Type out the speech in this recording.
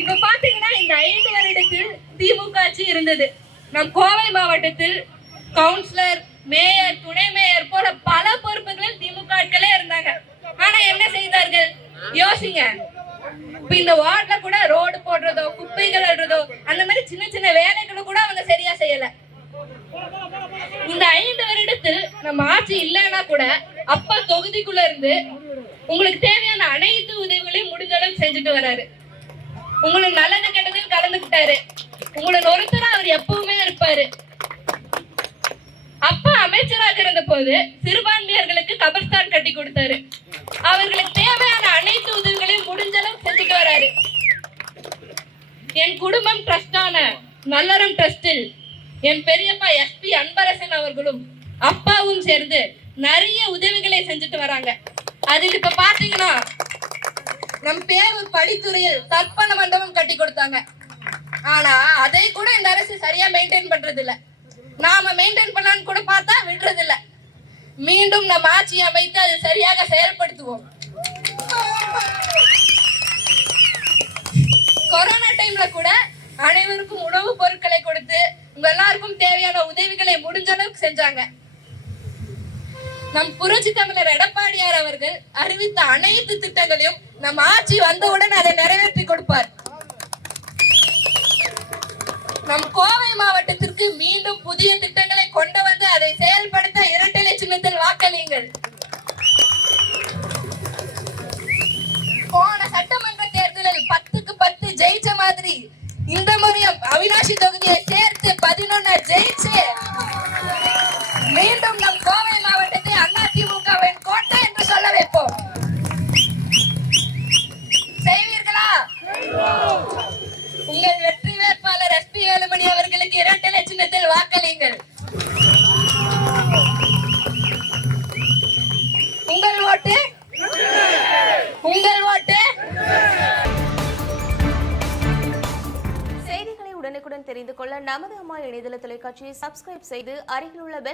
இப்ப பாத்தீங்கன்னா இந்த 5 வருடத்தில் திமுக ஆட்சி இருந்தது. நம் கோவை மாவட்டத்தில் கவுன்சிலர், மேயர், துணை மேயர் போல பல பொறுப்புகளில் திமுக ஆட்களே இருந்தாங்க. ஆனா என்ன செய்தார்கள் யோசிங்க. இப்ப இந்த வார்டுல கூட ரோடு போடுறதோ, குப்பைகள் அள்ளுறதோ, அந்த மாதிரி சின்ன சின்ன வேலைகளும் கூட அவங்க சரியா செய்யல. இந்த 5 வருடத்தில் நம்ம ஆட்சி இல்லைன்னா கூட அப்பா தொகுதிக்குள்ள இருந்து உங்களுக்கு தேவையான அனைத்து உதவிகளையும் முடிஞ்ச அளவுக்கு செஞ்சுட்டு வராரு. உங்களுக்கு நல்லது கெட்டதில் கலந்துக்கிட்டாரு. உங்களுக்கு ஒருத்தர் அவர் எப்பவுமே இருப்பாரு. அப்பா அமைச்சராக இருந்த போது சிறுபான்மையர்களுக்கு கபர்ஸ்தான் கட்டி கொடுத்தாரு. அவர்களுக்கு தேவையான அனைத்து உதவிகளையும் முடிஞ்ச அளவுக்கு செஞ்சுட்டு வராரு. என் குடும்பம் ட்ரஸ்டான நல்லறம் ட்ரஸ்டில் என் பெரியப்பா எஸ்பி அன்பரசன் அவர்களும் அப்பாவும் சேர்ந்து நிறைய உதவிகளை செஞ்சுட்டு வராங்க. அதில் இப்ப பாத்தீங்கன்னா நம் பேரூர் படித்துறையில் தர்ப்பண மண்டபம் கட்டி கொடுத்தாங்க. ஆனா அதை கூட இந்த அரசு சரியா மெயின்டைன் பண்றது இல்ல. நாம மெயின்டைன் பண்ணலான்னு கூட பார்த்தா விடுறது இல்ல. மீண்டும் நம் ஆட்சி அமைத்து அதை சரியாக செயல்படுத்துவோம். கொரோனா டைம்ல கூட அனைவருக்கும் உணவு பொருட்களை கொடுத்து உங்க எல்லாருக்கும் தேவையான உதவிகளை முடிஞ்ச அளவுக்கு செஞ்சாங்க. நம் புரட்சி தமிழர் எடப்பாடியார் அவர்கள் அறிவித்த அனைத்து திட்டங்களையும் நம் ஆட்சி வந்தவுடன் அதை நிறைவேற்றி கொடுப்பார். நம் கோவை மாவட்டத்திற்கு மீண்டும் புதிய திட்டங்களை கொண்டு வந்து அதை செயல்படுத்த இரட்டை சின்னத்தில் வாக்களியுங்கள். போன சட்டமன்ற தேர்தலில் 10க்கு 10 ஜெயிச்ச மாதிரி இந்த முறையும் அவினாஷி தொகுதியை சேர்த்து 11 ஜெயிச்சு மீண்டும் நம் கோவை மாவட்டத்தை அதிமுகவின் கோட்டை என்று சொல்ல வைப்போம். செய்வீர்களா? உங்கள் வெற்றி வேட்பாளர் எஸ்பி வேலுமணி அவர்களுக்கு இரட்டை சின்னத்தில் வாக்களியுங்கள். உங்கள் ஓட்டு, உங்கள் ஓட்டு. செய்திகளை உடனுக்குடன் தெரிந்து கொள்ள நமது அம்மா இணையதள தொலைக்காட்சியை சப்ஸ்கிரைப் செய்து அருகில் உள்ள பெல்